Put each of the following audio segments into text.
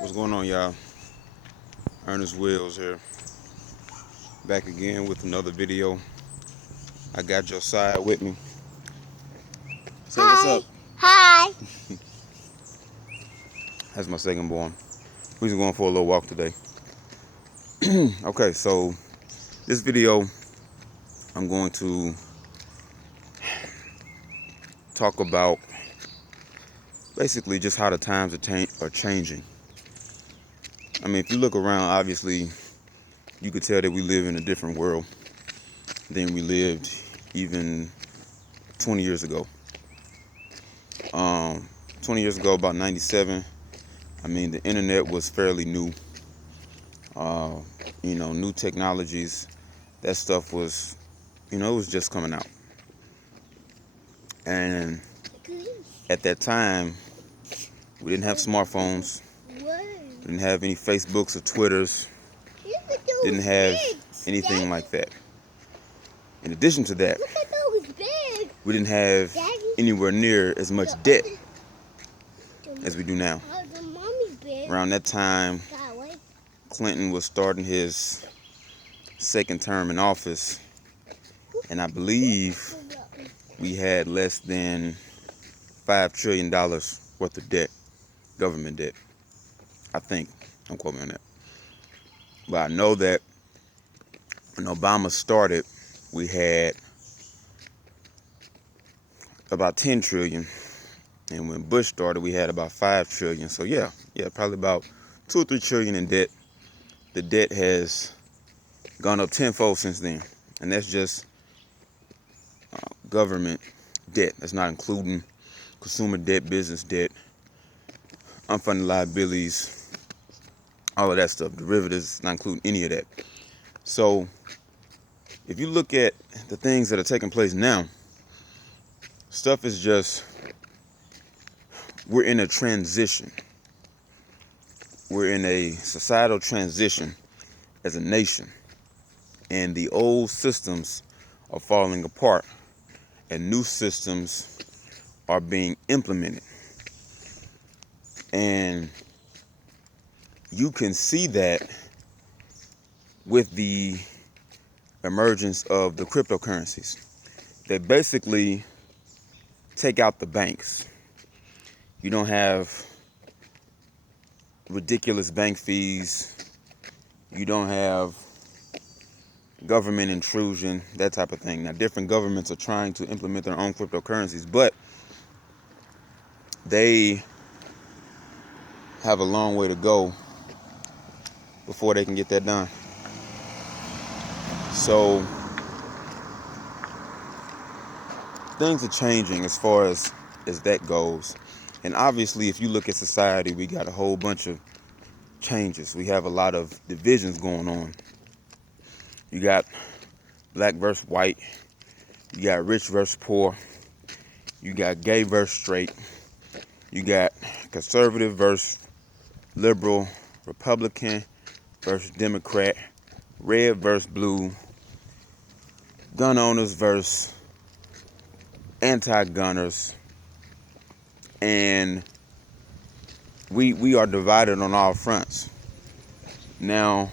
What's going on, y'all? Ernest Wills here, back again with another video. I got Josiah with me. Say what's Hi. up. Hi. That's my second born. We're just going for a little walk today. Okay, so this video, I'm going to talk about basically just how the times are changing. I mean, if you look around, obviously, you could tell that we live in a different world than we lived even 20 years ago. 20 years ago, about 97, I mean, the internet was fairly new. Uh, new technologies, that stuff was, it was just coming out. And at that time, we didn't have smartphones, didn't have any Facebooks or Twitters, didn't have anything like that. In addition to that, we didn't have anywhere near as much debt as we do now. Around that time, Clinton was starting his second term in office, and I believe we had less than $5 trillion worth of debt, government debt. I think. Don't quote me on that. But I know that when Obama started, we had about 10 trillion. And when Bush started, we had about 5 trillion. So yeah, probably about 2 or 3 trillion in debt. The debt has gone up tenfold since then. And that's just government debt. That's not including consumer debt, business debt, unfunded liabilities, all of that stuff, derivatives, not including any of that. So if you look at the things that are taking place now, stuff is just, we're in a transition. We're in a societal transition as a nation. And the old systems are falling apart and new systems are being implemented. And you can see that with the emergence of the cryptocurrencies. They basically take out the banks. You don't have ridiculous bank fees. You don't have government intrusion, that type of thing. Now, different governments are trying to implement their own cryptocurrencies, but they have a long way to go before they can get that done. So things are changing as far as that goes. And obviously, if you look at society, we got a whole bunch of changes. We have a lot of divisions going on. You got black versus white. You got rich versus poor. You got gay versus straight. You got conservative versus liberal, Republican versus Democrat, red versus blue, gun owners versus anti-gunners, and we are divided on all fronts. Now,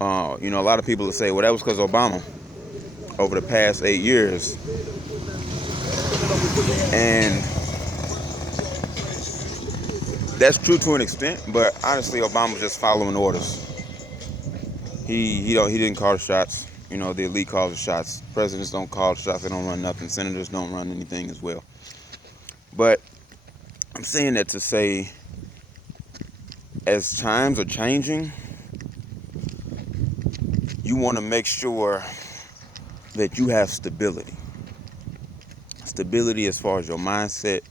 a lot of people will say, well, that was because Obama over the past 8 years. And that's true to an extent, but honestly, Obama was just following orders. He didn't call the shots. The elite calls the shots. Presidents don't call the shots. They don't run nothing. Senators don't run anything as well. But I'm saying that to say, as times are changing, you want to make sure that you have stability. Stability as far as your mindset,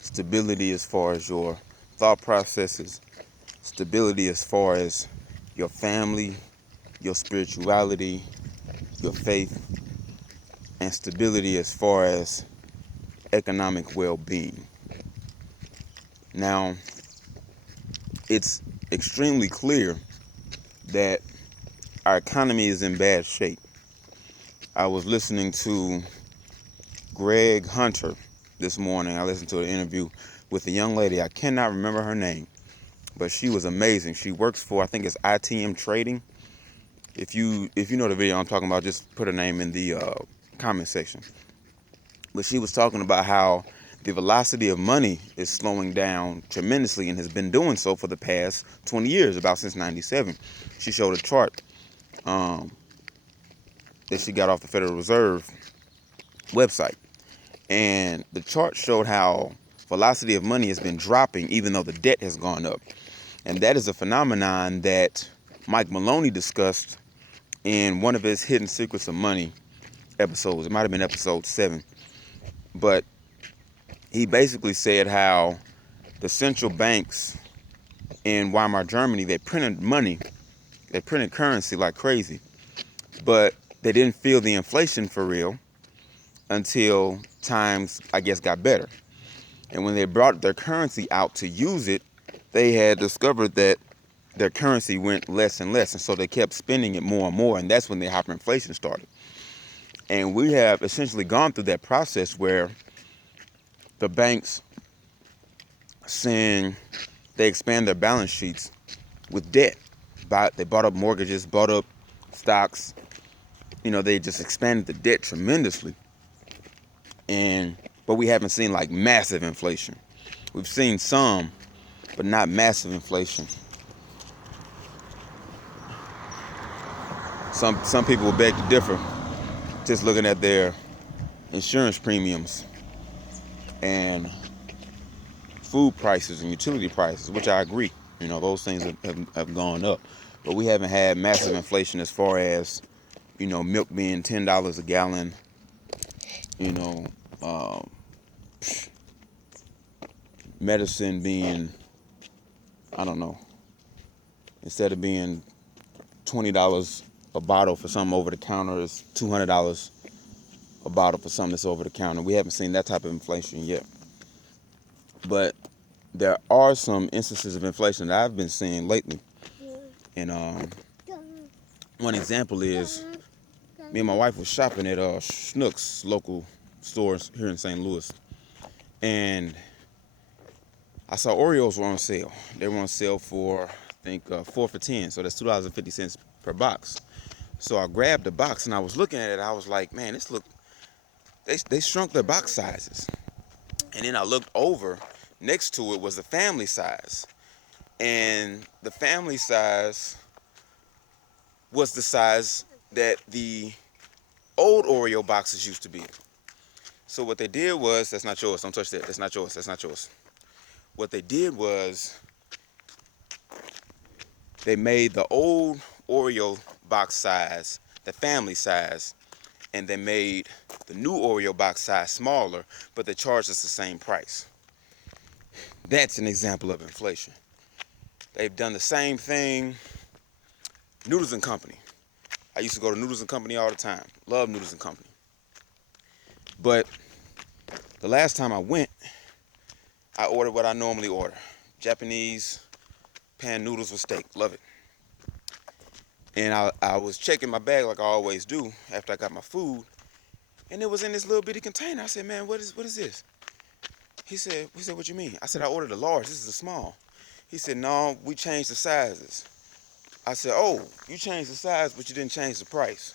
stability as far as your thought processes, stability as far as your family, your spirituality, your faith, and stability as far as economic well-being. Now, it's extremely clear that our economy is in bad shape. I was listening to Greg Hunter this morning. I listened to an interview with a young lady. I cannot remember her name, but she was amazing. She works for, I think it's ITM Trading. If you know the video I'm talking about, just put her name in the comment section. But she was talking about how the velocity of money is slowing down tremendously and has been doing so for the past 20 years, about since 97. She showed a chart that she got off the Federal Reserve website. And the chart showed how velocity of money has been dropping even though the debt has gone up. And that is a phenomenon that Mike Maloney discussed in one of his Hidden Secrets of Money episodes. It might have been episode 7. But he basically said how the central banks in Weimar Germany, they printed money, they printed currency like crazy, but they didn't feel the inflation for real until times, I guess, got better. And when they brought their currency out to use it, they had discovered that their currency went less and less. And so they kept spending it more and more. And that's when the hyperinflation started. And we have essentially gone through that process where the banks saying they expand their balance sheets with debt. They bought up mortgages, bought up stocks. They just expanded the debt tremendously. But we haven't seen like massive inflation. We've seen some, but not massive inflation. Some people will beg to differ, just looking at their insurance premiums and food prices and utility prices, which I agree. Those things have gone up. But we haven't had massive inflation as far as, milk being $10 a gallon, medicine being, I don't know, instead of being $20 a bottle for something over the counter, is $200 a bottle for something that's over the counter. We haven't seen that type of inflation yet. But there are some instances of inflation that I've been seeing lately. And one example is me and my wife was shopping at Schnucks local stores here in St. Louis. And I saw Oreos were on sale. They were on sale for, I think, 4 for $10. So that's $2.50 per box. So I grabbed the box and I was looking at it. I was like, man, they shrunk their box sizes. And then I looked over. Next to it was the family size. And the family size was the size that the old Oreo boxes used to be. So what they did was, that's not yours, don't touch that, that's not yours, that's not yours. What they did was, they made the old Oreo box size the family size, and they made the new Oreo box size smaller, but they charged us the same price. That's an example of inflation. They've done the same thing. Noodles and Company. I used to go to Noodles and Company all the time. Love Noodles and Company. But the last time I went, I ordered what I normally order. Japanese pan noodles with steak. Love it. And I was checking my bag like I always do after I got my food, and it was in this little bitty container. I said, man, what is this? He said, what you mean? I said, I ordered a large. This is a small. He said, no, we changed the sizes. I said, oh, you changed the size, but you didn't change the price.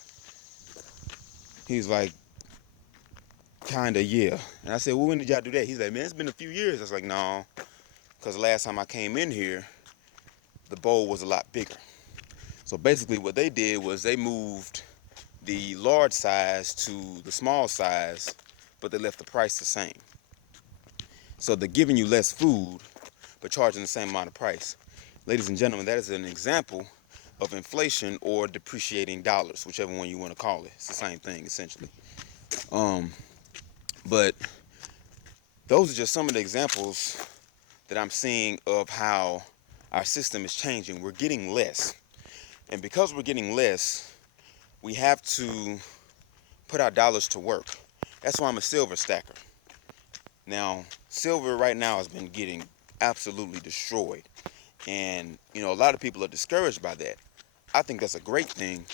He's like, kinda, yeah. And I said, well, when did y'all do that? He's like, man, it's been a few years. I was like, no, because last time I came in here, the bowl was a lot bigger. So basically what they did was they moved the large size to the small size, but they left the price the same. So they're giving you less food, but charging the same amount of price. Ladies and gentlemen, that is an example of inflation or depreciating dollars, whichever one you want to call it. It's the same thing, essentially. But those are just some of the examples that I'm seeing of how our system is changing. We're getting less. And because we're getting less, we have to put our dollars to work. That's why I'm a silver stacker. Now, silver right now has been getting absolutely destroyed. And, a lot of people are discouraged by that. I think that's a great thing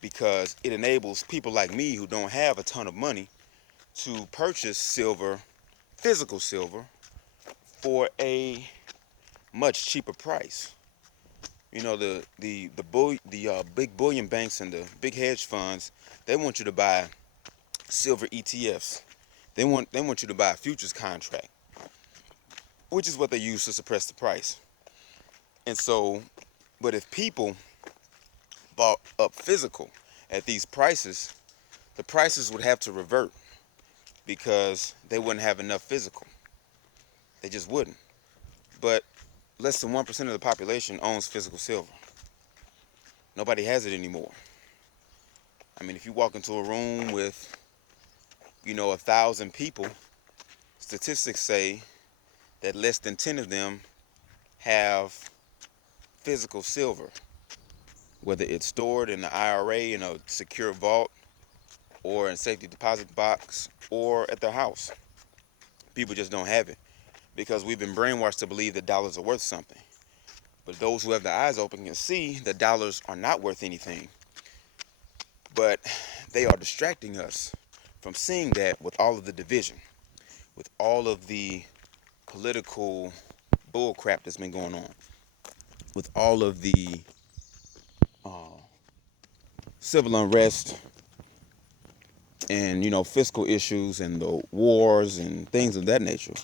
because it enables people like me who don't have a ton of money to purchase silver, physical silver, for a much cheaper price. You know, the big bullion banks and the big hedge funds, they want you to buy silver ETFs. They want you to buy a futures contract, which is what they use to suppress the price. And so, but if people bought up physical at these prices, the prices would have to revert because they wouldn't have enough physical. They just wouldn't. But less than 1% of the population owns physical silver. Nobody has it anymore. I mean, if you walk into a room with, 1,000 people, statistics say that less than 10 of them have physical silver, whether it's stored in the IRA in a secure vault or in safety deposit box or at their house. People just don't have it because we've been brainwashed to believe that dollars are worth something. But those who have their eyes open can see that dollars are not worth anything. But they are distracting us from seeing that with all of the division, with all of the political bull crap that's been going on, with all of the civil unrest and fiscal issues and the wars and things of that nature.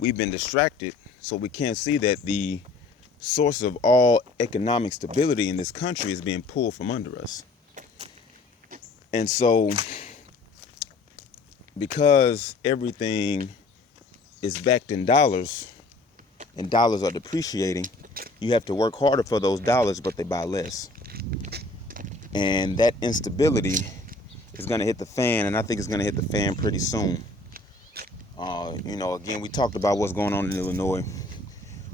We've been distracted, so we can't see that the source of all economic stability in this country is being pulled from under us. And so, because everything is backed in dollars and dollars are depreciating, you have to work harder for those dollars, but they buy less. And that instability is going to hit the fan, and I think it's going to hit the fan pretty soon. Again, we talked about what's going on in Illinois.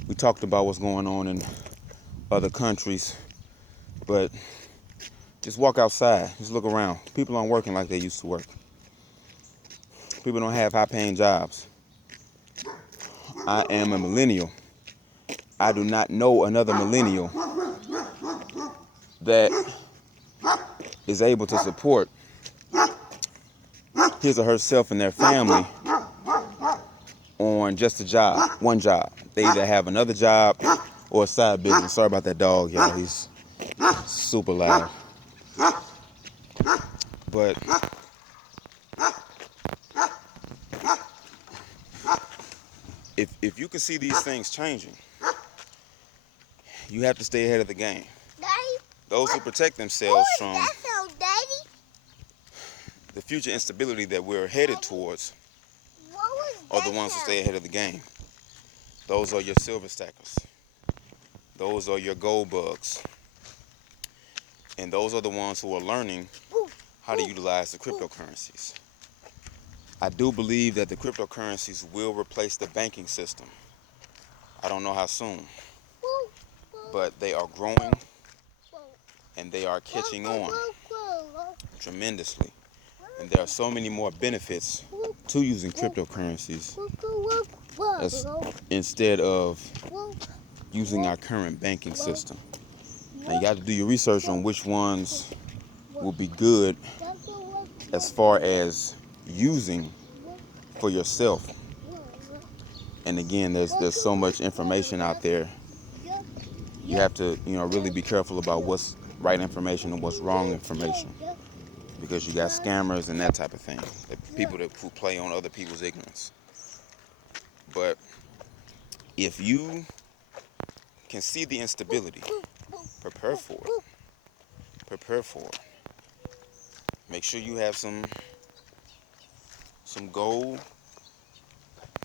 We talked about what's going on in other countries, but just walk outside, just look around. People aren't working like they used to work. People don't have high-paying jobs. I am a millennial. I do not know another millennial that is able to support his or herself and their family on just a job, one job. They either have another job or a side business. Sorry about that dog, y'all. He's super loud. But if you can see these things changing, you have to stay ahead of the game. Daddy, those who protect themselves from the future instability that we're headed towards are the ones who stay ahead of the game. Those are your silver stackers. Those are your gold bugs. And those are the ones who are learning how to utilize the cryptocurrencies. I do believe that the cryptocurrencies will replace the banking system. I don't know how soon, but they are growing and they are catching on tremendously. And there are so many more benefits to using cryptocurrencies instead of using our current banking system. Now you got to do your research on which ones will be good as far as using for yourself. And again, there's so much information out there. You have to really be careful about what's right information and what's wrong information, because you got scammers and that type of thing, people who play on other people's ignorance. But if you can see the instability, prepare for it. Prepare for it. Make sure you have some gold,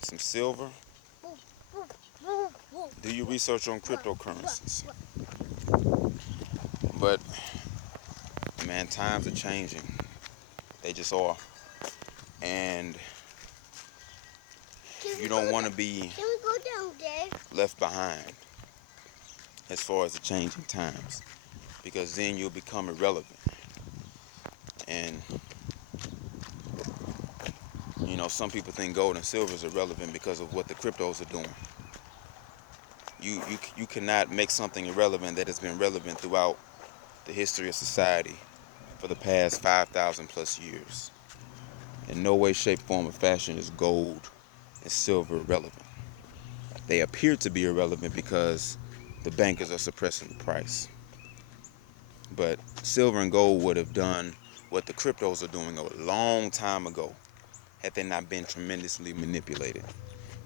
some silver. Do your research on cryptocurrencies. But man, times are changing. They just are. And you don't want to be left behind as far as the changing times, because then you'll become irrelevant. And some people think gold and silver is irrelevant because of what the cryptos are doing. You cannot make something irrelevant that has been relevant throughout the history of society for the past 5,000 plus years. In no way, shape, form, or fashion is gold and silver relevant. They appear to be irrelevant because the bankers are suppressing the price. But silver and gold would have done what the cryptos are doing a long time ago had they not been tremendously manipulated.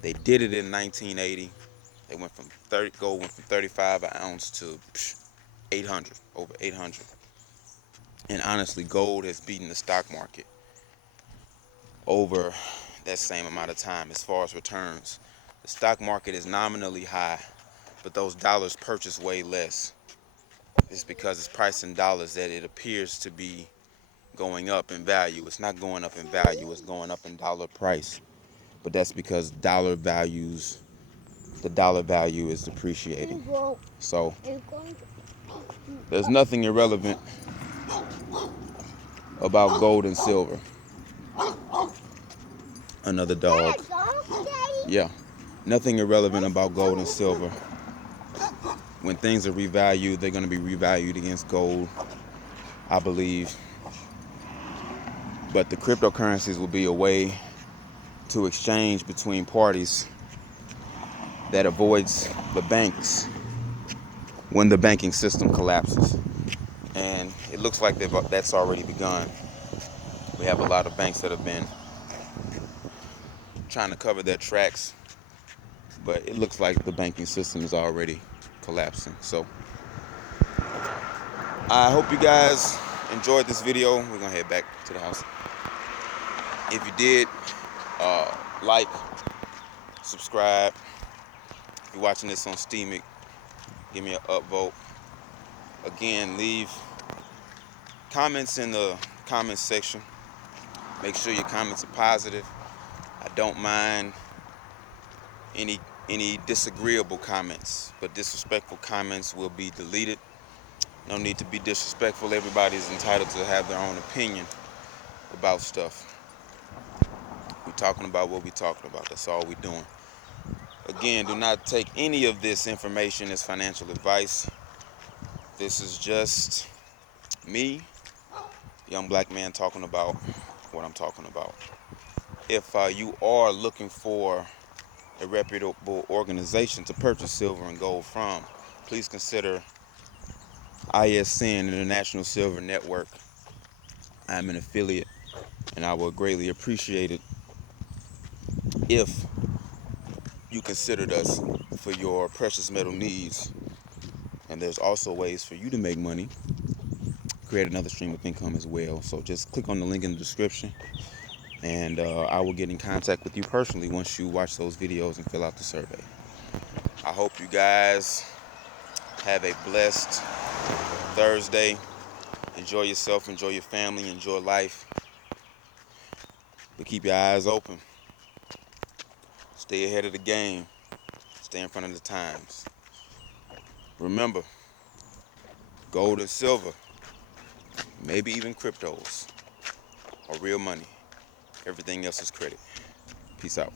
They did it in 1980. They went from gold went from 35 an ounce to 800, over 800. And honestly, gold has beaten the stock market over that same amount of time as far as returns. The stock market is nominally high, but those dollars purchase way less. It's because it's priced in dollars that it appears to be going up in value. It's not going up in value, it's going up in dollar price. But that's because the dollar value is depreciating. So there's nothing irrelevant about gold and silver. Another dog. Yeah. Nothing irrelevant about gold and silver. When things are revalued, they're going to be revalued against gold, I believe. But the cryptocurrencies will be a way to exchange between parties that avoids the banks when the banking system collapses. And it looks like that's already begun. We have a lot of banks that have been trying to cover their tracks, but it looks like the banking system is already collapsing. So I hope you guys enjoyed this video. We're gonna head back to the house. If you did, like, subscribe. If you're watching this on Steemic, give me an upvote. Again, leave comments in the comments section. Make sure your comments are positive. I don't mind any disagreeable comments, but disrespectful comments will be deleted. No need to be disrespectful. Everybody's entitled to have their own opinion about stuff. We're talking about what we're talking about. That's all we're doing. Again, do not take any of this information as financial advice. This is just me, young black man, talking about what I'm talking about. If you are looking for a reputable organization to purchase silver and gold from, please consider ISN, International Silver Network. I'm an affiliate, and I would greatly appreciate it if you considered us for your precious metal needs. And there's also ways for you to make money, create another stream of income as well. So just click on the link in the description, and I will get in contact with you personally once you watch those videos and fill out the survey. I hope you guys have a blessed Thursday. Enjoy yourself, enjoy your family, enjoy life. But keep your eyes open. Stay ahead of the game. Stay in front of the times. Remember, gold and silver, maybe even cryptos, are real money. Everything else is credit. Peace out.